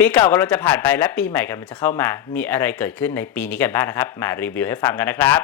ปีเก่ากำลังจะผ่านไปและปีใหม่กำลังจะเข้ามา มีอะไรเกิดขึ้นในปีนี้กันบ้างนะครับ มารีวิวให้ฟังกันนะครับ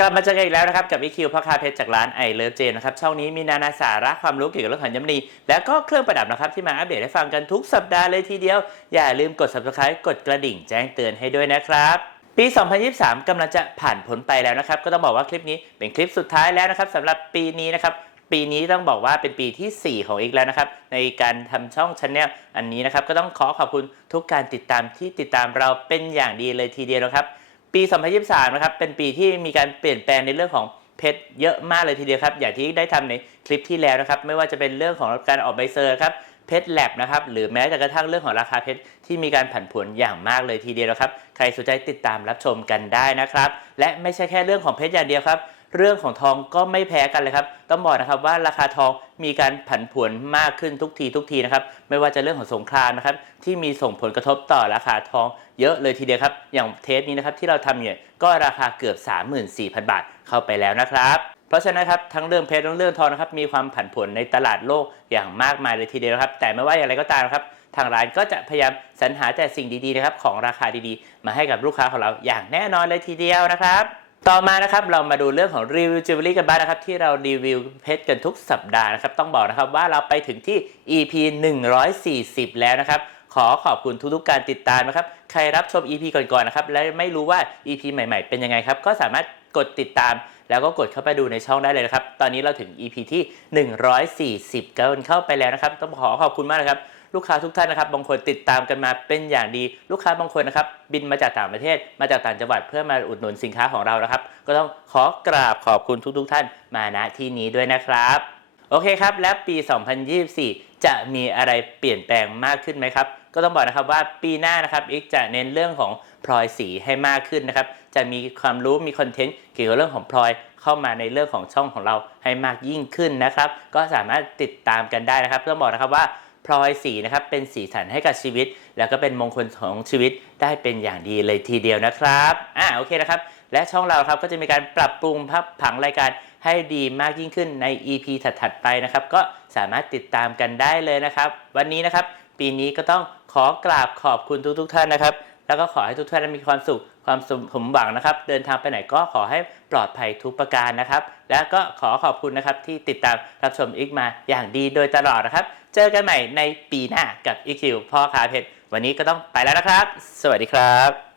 กลับมาเจอกันอีกแล้วนะครับ กับอีคิวพ่อค้าเพชรจากร้านไอเลิฟเจนนะครับ ช่องนี้มีนานาสาระความรู้เกี่ยวกับเรื่องของยมนีและก็เครื่องประดับนะครับ ที่มาอัปเดตให้ฟังกันทุกสัปดาห์เลยทีเดียว อย่าลืมกด subscribe กดกระดิ่งแจ้งเตือนให้ด้วยนะครับ ปี 2023กำลังจะผ่านพ้นไปแล้วนะครับ ก็ต้องบอกว่าคลิปนี้เป็นคลิปสุดท้ายแล้วนะครับสำหรับปีนี้นะครับ ปีนี้ต้องบอกว่าเป็นปีที่ 4 ของอีกแล้วนะครับ ในการทำช่องช anel อันนี้นะครับ ก็ต้องขอขอบคุณทุกการติดตามที่ติดตามเราเป็นอย่างดีเลยทีเดียวนะครับ ปี 2023 นะครับ เป็นปีที่มีการเปลี่ยนแปลงในเรื่องของเพชรเยอะมากเลยทีเดียวครับ อย่างที่ได้ทำในคลิปที่แล้วนะครับ ไม่ว่าจะเป็นเรื่องของการออกใบเซอร์ครับ เพชรแลบนะครับหรือแม้แต่กระทั่งเรื่องของราคาเพชรที่มีการผันผวนอย่างมากเลยทีเดียวครับ ใครสนใจติดตามรับชมกันได้นะครับ และไม่ใช่แค่เรื่องของเพชรอย่างเดียวครับเรื่องของทองก็ไม่แพ้กันเลยครับ ต้องบอกนะครับว่าราคาทองมีการผันผวนมากขึ้นทุกทีทุกทีนะครับ ไม่ว่าจะเรื่องของสงครามนะครับ ที่มีส่งผลกระทบต่อราคาทองเยอะเลยทีเดียวครับ อย่างเทปนี้นะครับที่เราทำเนี่ยก็ราคาเกือบ 34,000 บาทเข้าไปแล้วนะครับ เพราะฉะนั้นครับทั้งเรื่องเพชรทั้งเรื่องทองนะครับมีความผันผวนในตลาดโลกอย่างมากมายเลยทีเดียวนะครับ แต่ไม่ว่าอย่างไรก็ตามครับ ทางร้านก็จะพยายามสรรหาแต่สิ่งดีๆนะครับของราคาดีๆ มาให้กับลูกค้าของเราอย่างแน่นอนเลยทีเดียวนะครับต่อมานะครับเรามาดูเรื่องของรีวิวจิวเวลรี่กันบ้างนะครับที่เรารีวิวเพชรกันทุกสัปดาห์นะครับต้องบอกนะครับว่าเราไปถึงที่ EP 140 แล้วนะครับขอขอบคุณทุกๆการติดตามนะครับใครรับชม EP ก่อนๆนะครับและไม่รู้ว่า EP ใหม่ๆ เป็นยังไงครับก็สามารถกดติดตาม แล้วก็กดเข้าไปดูในช่องได้เลยนะครับ ตอนนี้เราถึง EP ที่ 140กินเข้าไปแล้วนะครับ ต้องขอขอบคุณมากนะครับ ลูกค้าทุกท่านนะครับ บางคนติดตามกันมาเป็นอย่างดี ลูกค้าบางคนนะครับ บินมาจากต่างประเทศ มาจากต่างจังหวัดเพื่อมาอุดหนุนสินค้าของเรานะครับ ก็ต้องขอกราบขอบคุณทุก ๆ ท่านมาณที่นี้ด้วยนะครับ โอเคครับ และปี 2024 จะมีอะไรเปลี่ยนแปลงมากขึ้นไหมครับ ก็ต้องบอกนะครับว่าปีหน้านะครับอีกจะเน้นเรื่องของพลอยสีให้มากขึ้นนะครับ จะมีความรู้มีคอนเทนต์เกี่ยวกับเรื่องของพลอยเข้ามาในเรื่องของช่องของเราให้มากยิ่งขึ้นนะครับ ก็สามารถติดตามกันได้นะครับต้องบอกนะครับว่าพลอยสีนะครับเป็นสีสันให้กับชีวิต แล้วก็เป็นมงคลของชีวิตได้เป็นอย่างดีเลยทีเดียวนะครับอ่าโอเคนะครับ และช่องเราครับก็จะมีการปรับปรุงพับผังรายการให้ดีมากยิ่งขึ้นใน EP ถัดๆไปนะครับ ก็สามารถติดตามกันได้เลยนะครับ วันนี้นะครับ ปีนี้ก็ต้องขอกราบขอบคุณทุกๆท่านนะครับ แล้วก็ขอให้ทุกท่านมีความสุขความสมหวังนะครับ เดินทางไปไหนก็ขอให้ปลอดภัยทุกประการนะครับ แล้วก็ขอขอบคุณนะครับที่ติดตามรับชมอีกมาอย่างดีโดยตลอดนะครับ เจอกันใหม่ในปีหน้ากับอีคิวพ่อขาเพชรวันนี้ก็ต้องไปแล้วนะครับ สวัสดีครับ